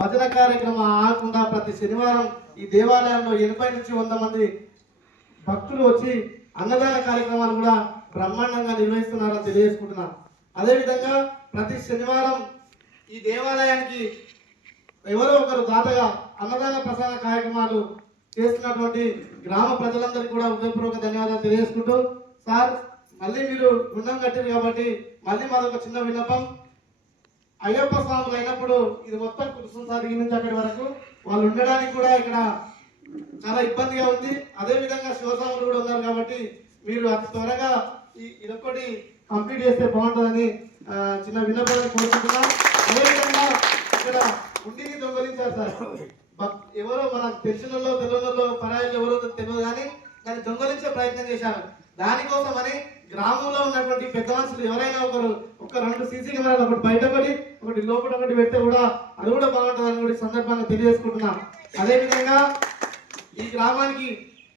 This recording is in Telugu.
భజన కార్యక్రమం ఆగకుండా ప్రతి శనివారం ఈ దేవాలయంలో 80 నుంచి 100 మంది భక్తులు వచ్చి అన్నదాన కార్యక్రమాలు కూడా బ్రహ్మాండంగా నిర్వహిస్తున్నారని తెలియజేసుకుంటున్నాను. అదేవిధంగా ప్రతి శనివారం ఈ దేవాలయానికి ఎవరో ఒకరు దాతగా అన్నదాన ప్రసాద కార్యక్రమాలు చేస్తున్నటువంటి గ్రామ ప్రజలందరికీ కూడా హృదయపూర్వక ధన్యవాదాలు తెలియజేసుకుంటూ, సార్ మళ్ళీ మీరు గుండం కట్టారు కాబట్టి మళ్ళీ మాదొక చిన్న విన్నపం. అయ్యప్ప స్వాములు అయినప్పుడు ఇది మొత్తం కురుస్తుంది సార్, ఈ నుంచి అక్కడి వరకు వాళ్ళు ఉండడానికి కూడా ఇక్కడ చాలా ఇబ్బందిగా ఉంది. అదేవిధంగా శివస్వాములు కూడా ఉన్నారు కాబట్టి మీరు అతి త్వరగా ఇదొక్కటి కంప్లీట్ చేస్తే బాగుంటుందని చిన్న విన్నపాన్ని కోరుకుంటున్నాం. అదేవిధంగా ఇక్కడ ఉండిని దొంగలించారు సార్, ఎవరో మనకు తెలిసినలో తెలియనలో పరాయిలు ఎవరో తెలియదు కానీ దాన్ని దొంగలించే ప్రయత్నం చేశారు. దానికోసమని గ్రామంలో ఉన్నటువంటి పెద్ద మనుషులు ఎవరైనా ఒక 2 సీసీ కెమెరాలు, ఒకటి బయట ఒకటి లోపల ఒకటి పెడితే కూడా అది కూడా బాగుంటుందని కూడా సందర్భంగా తెలియజేసుకుంటున్నాం. అదేవిధంగా ఈ గ్రామానికి